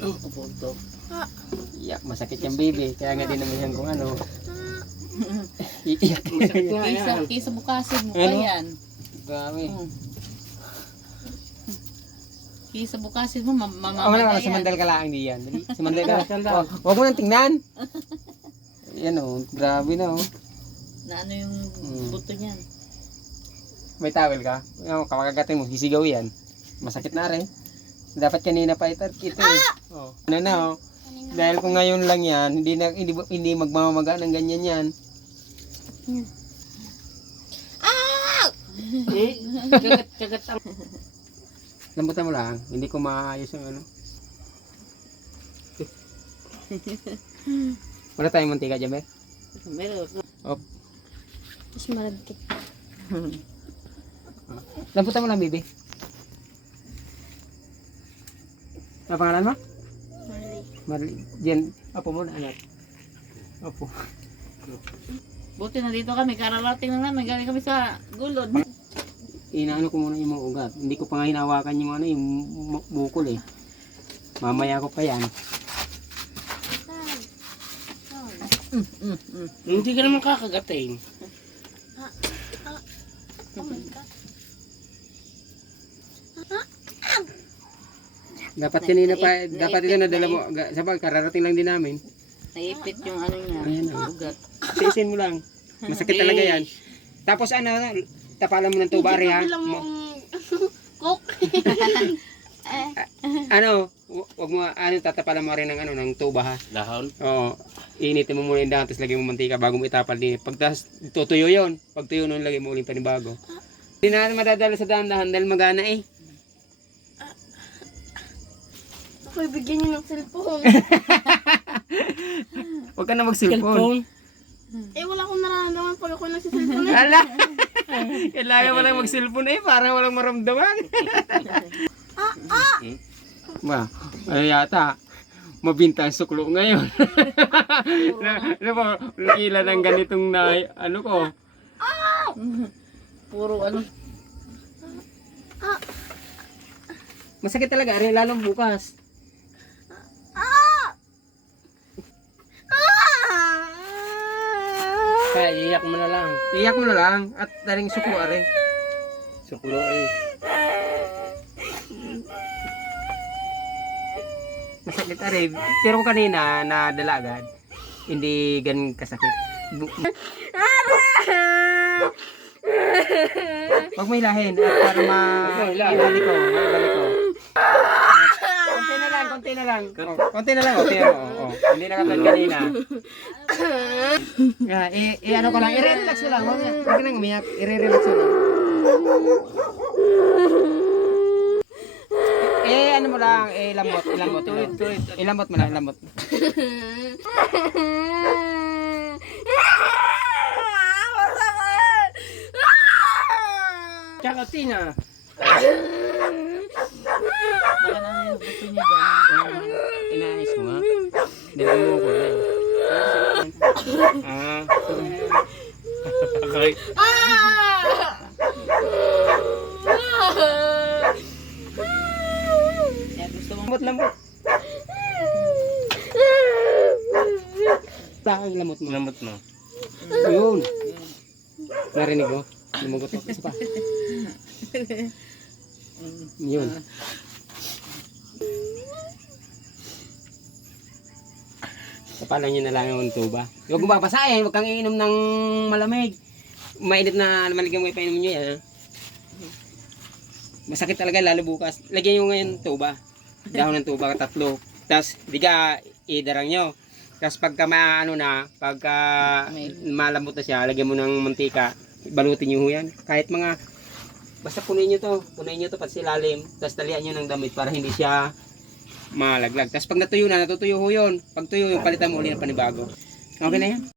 Oh, pupunto. Iyak, masakit yung baby. Kaya nga dinamihan kung ano. Iiyak. Masakit nga yan. Kisa bukasin mo pa Ano? yan. Grabe. Kisa bukasin mo, Wala mamamaya ka, yan. sumandal ka lang diyan. Dali, sumandal ka. Sandal. Oh, huwag mo nang tingnan. Yan o, grabe na o. Na ano yung buto niyan. May towel ka? Kapagagatin mo, hisigaw yan. Masakit na rin. Dapat kanina pa ito eh. Oh. Ano na oh. Dahil kung ngayon lang yan, hindi magmamaga ng ganyan yan. Kagat ang... Lambutan mo lang, hindi ko maayos yung ano. Wala tayong mantika dyan, be? Meron. Oh. Mas malagkit. Lambutan mo lang, baby. Ano pangalan mo? Marley. Diyan, opo muna, anak. Opo. Buti na dito kami, kararating na namin, galing kami sa gulod. Inaano ko muna yung mga ugat. Hindi ko pa nga hinawakan yung ano, yung bukol eh. Mamaya ko pa yan. Hindi ka naman kakagatin. Oh my God. Dapat kanina pa, dapat ito nadala mo. Sabag, kararating lang din namin. Naipit yung ano niya, Ayan na. ugat. Tiisin mo lang. Masakit talaga yan. Tapos ano, tapalan mo ng tuba rin ha. Bilang mo ang cook. Ano, wag mo, ano, tatapalan mo rin ng ano, ng tuba ha. Dahon. Oo. Initin mo muna yung dahon, tapos lagyan mo mantika bago mo itapal din. Pag tutuyo yun. Pag tuyo nun, lagyan mo uling panibago. Hindi na madadala sa dahan-dahan dahil magana eh. Ako'y bigyan niyo ng cellphone. Huwag ka na mag-cellphone. Eh wala akong nararamdaman pag ako nagsiselfone. Ala! Kailangan mo lang mag-cellphone eh, para walang maramdaman. Ba, ano yata, mabinta ang suklo ngayon. Ano ba, nakila ng ganitong na, ano ko. Puro ano. Masakit talaga, rin lalong bukas. Kaya iyak mo na lang. Iyak mo na lang, at daling suklo rin. Suklo eh. Masakit rin. Pero kanina, na agad, hindi ganun kasakit. Huwag mo hilahin, at para ibalik ko. Konti na lang. Konti na lang, okay. Oh. Hindi na katulad kanina. Ano ko lang, i-relax mo lang. Huwag ka nang umiyak, i-relax mo lang. Ano mo lang, ilambot. Ilambot mo lang, ilambot. Tsaka Tina. Baka na yung buto niya dyan. Inaayos ko nga. Dilang mo ko na. Okay. Kaya gusto mong Lambot. Takang lamot mo. Lamot mo. Ayun. Narinig ko. Lumagot ako. Isa pa. Yun. Kapalan nyo na lang yung tuba. Huwag mo babasahin. Huwag kang iinom ng malamig. Mainit na maligyan mo ipainom nyo yan. Masakit talaga lalo bukas. Lagyan nyo ngayon tuba. Dahon ng tuba, 3. Tapos di ka idarang nyo. Tapos pagka pagka malambot na siya, lagyan mo ng mantika. Balutin nyo yan. Kahit mga, basta punuin nyo to pati silalim. Tapos talian nyo ng damit para hindi siya malaglag. Tapos pag natuyo na, natutuyo ho yun. Pag tuyo yung palitan mo ulit ng panibago. Okay na yan.